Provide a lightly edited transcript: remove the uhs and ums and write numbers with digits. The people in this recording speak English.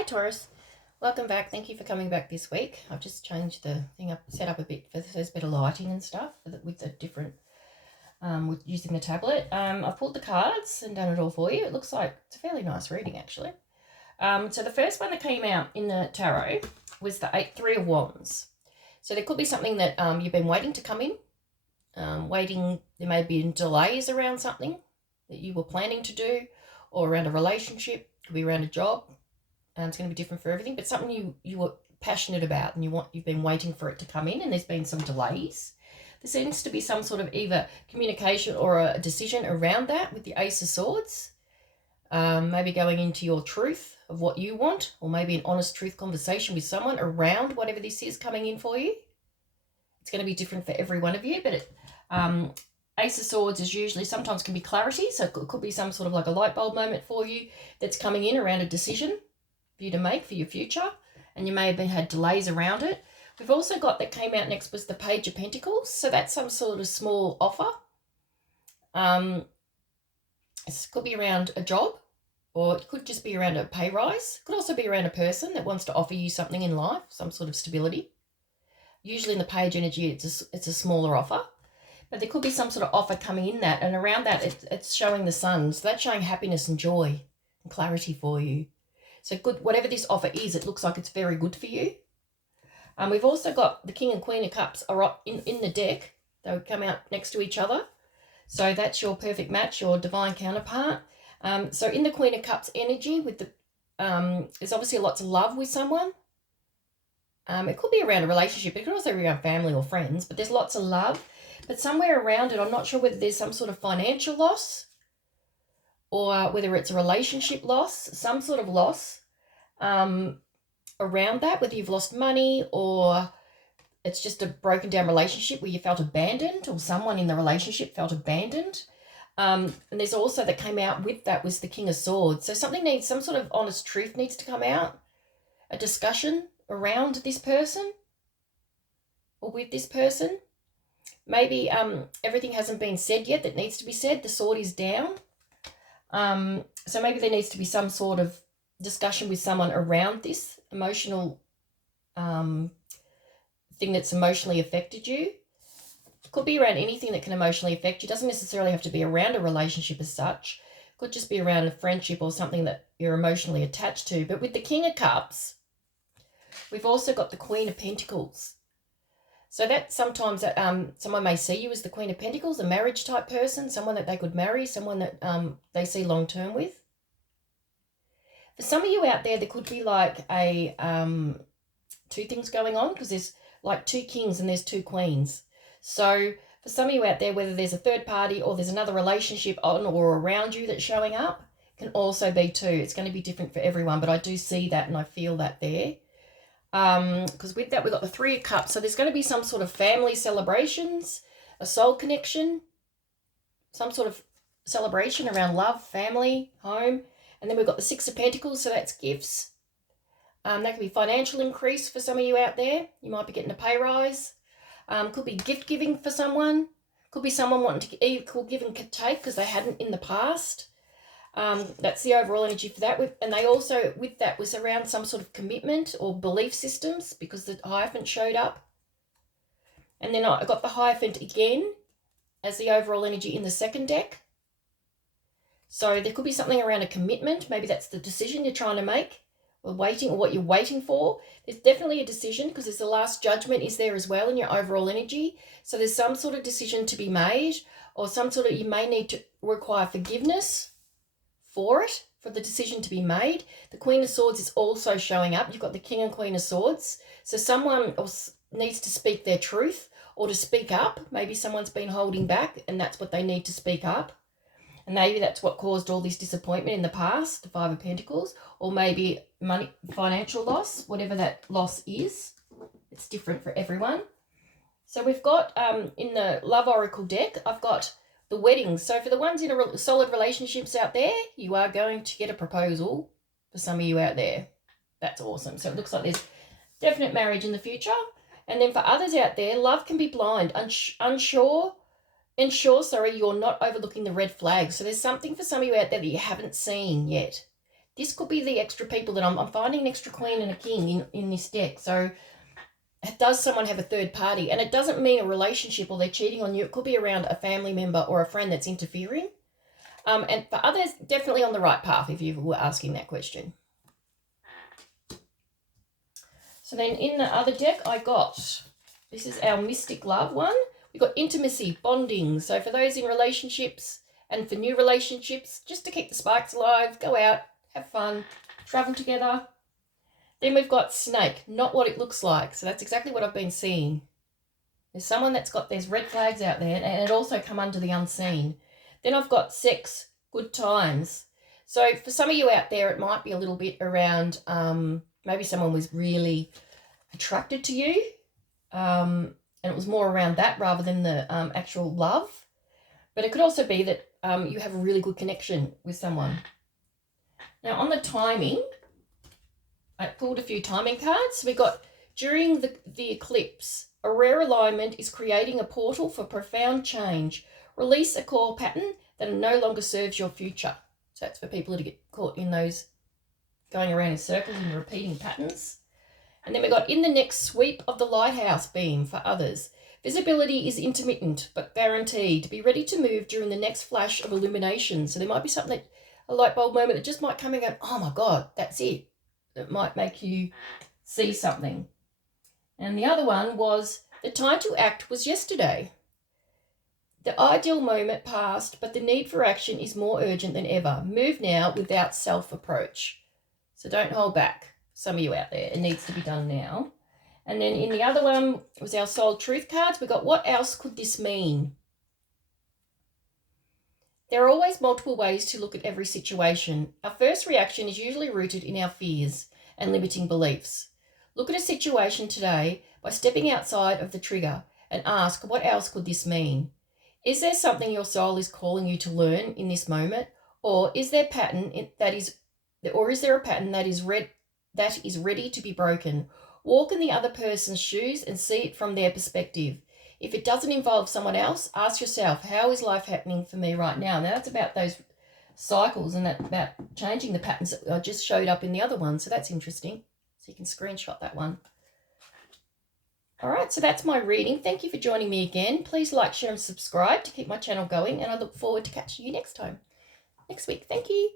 Hi Taurus, welcome back. Thank you for coming back this week. I've just changed the thing up, set up a bit for there's better lighting and stuff with the different with using the tablet. I've pulled the cards and done it all for you. It looks like it's a fairly nice reading actually. So the first one that came out in the tarot was the Three of Wands. So there could be something that you've been waiting to come in. There may be delays around something that you were planning to do, or around a relationship. Could be around a job. It's going to be different for everything, but something you were passionate about and you've been waiting for it to come in, and there's been some delays. There seems to be some sort of either communication or a decision around that with the Ace of Swords. Maybe going into your truth of what you want, or maybe an honest truth conversation with someone around whatever this is coming in for you. It's going to be different for every one of you, but Ace of Swords is usually sometimes can be clarity, so it could be some sort of like a light bulb moment for you that's coming in around a decision for you to make for your future, and you may have had delays around it. We've also got that came out next was the Page of Pentacles, so that's some sort of small offer. It could be around a job, or it could just be around a pay rise. It could also be around a person that wants to offer you something in life, some sort of stability. Usually in the Page energy, it's a smaller offer, but there could be some sort of offer coming in that, and around that, it's showing the sun. So that's showing happiness and joy and clarity for you. So good, whatever this offer is, it looks like it's very good for you. We've also got the King and Queen of Cups are in the deck. They would come out next to each other. So that's your perfect match, your divine counterpart. So in the Queen of Cups energy, with there's obviously lots of love with someone. It could be around a relationship. It could also be around family or friends, but there's lots of love. But somewhere around it, I'm not sure whether there's some sort of financial loss, or whether it's a relationship loss, some sort of loss around that, whether you've lost money, or it's just a broken down relationship where you felt abandoned, or someone in the relationship felt abandoned. And there's also that came out with that was the King of Swords. So some sort of honest truth needs to come out, a discussion around this person or with this person. Maybe everything hasn't been said yet that needs to be said. The sword is down. So maybe there needs to be some sort of discussion with someone around this emotional thing that's emotionally affected you. It could be around anything that can emotionally affect you. It doesn't necessarily have to be around a relationship as such. It could just be around a friendship or something that you're emotionally attached to. But with the King of Cups, we've also got the Queen of Pentacles. So that sometimes someone may see you as the Queen of Pentacles, a marriage type person, someone that they could marry, someone that they see long term with. For some of you out there could be like a two things going on, because there's like two kings and there's two queens. So for some of you out there, whether there's a third party or there's another relationship on or around you that's showing up, can also be two. It's going to be different for everyone, but I do see that and I feel that there. Because with that, we've got the Three of Cups. So there's going to be some sort of family celebrations, a soul connection, some sort of celebration around love, family, home. And then we've got the Six of Pentacles, so that's gifts. That could be financial increase for some of you out there. You might be getting a pay rise. Could be gift giving for someone. Could be someone wanting to equal give and take because they hadn't in the past. That's the overall energy for that. And they also, with that, was around some sort of commitment or belief systems, because the Hierophant showed up. And then I got the Hierophant again as the overall energy in the second deck. So there could be something around a commitment. Maybe that's the decision you're trying to make, or waiting, or what you're waiting for. There's definitely a decision, because there's the Last Judgment is there as well in your overall energy. So there's some sort of decision to be made, or some sort of, you may need to require forgiveness for it, for the decision to be made. The Queen of Swords is also showing up. You've got the King and Queen of Swords. So someone else needs to speak their truth or to speak up. Maybe someone's been holding back and that's what they need to speak up. And maybe that's what caused all this disappointment in the past, the Five of Pentacles, or maybe money, financial loss, whatever that loss is. It's different for everyone. So we've got, in the Love Oracle deck, I've got the weddings. So for the ones in solid relationships out there, you are going to get a proposal for some of you out there. That's awesome. So it looks like there's definite marriage in the future. And then for others out there, love can be blind, ensure you're not overlooking the red flags. So there's something for some of you out there that you haven't seen yet. this could be the extra people that I'm finding an extra queen and a king in this deck. So does someone have a third party? And it doesn't mean a relationship or they're cheating on you. It could be around a family member or a friend that's interfering. And for others, definitely on the right path if you were asking that question. So then in the other deck, I got, this is our Mystic Love one. We got intimacy, bonding. So for those in relationships and for new relationships, just to keep the sparks alive, go out, have fun, travel together. Then we've got snake, not what it looks like. So that's exactly what I've been seeing. There's someone that's got, there's red flags out there, and it also come under the unseen. Then I've got sex, good times. So for some of you out there, it might be a little bit around, maybe someone was really attracted to you, and it was more around that rather than the actual love. But it could also be that you have a really good connection with someone. Now on the timing, I pulled a few timing cards. We got during the eclipse, a rare alignment is creating a portal for profound change. Release a core pattern that no longer serves your future. So that's for people who get caught in those going around in circles and repeating patterns. And then we got in the next sweep of the lighthouse beam for others. Visibility is intermittent but guaranteed. Be ready to move during the next flash of illumination. So there might be something, a light bulb moment that just might come and go, oh my God, that's it. That might make you see something. And the other one was the time to act was yesterday. The ideal moment passed, but the need for action is more urgent than ever. Move now without self-approach. So don't hold back. Some of you out there, it needs to be done now. And then in the other one was our soul truth cards. We got what else could this mean? There are always multiple ways to look at every situation. Our first reaction is usually rooted in our fears and limiting beliefs. Look at a situation today by stepping outside of the trigger and ask, what else could this mean? Is there something your soul is calling you to learn in this moment? Or is there a pattern that is ready to be broken? Walk in the other person's shoes and see it from their perspective. If it doesn't involve someone else, ask yourself, how is life happening for me right now? Now that's about those cycles and that about changing the patterns that just showed up in the other one. So that's interesting. So you can screenshot that one. All right, so that's my reading. Thank you for joining me again. Please like, share, and subscribe to keep my channel going, and I look forward to catching you next week. Thank you.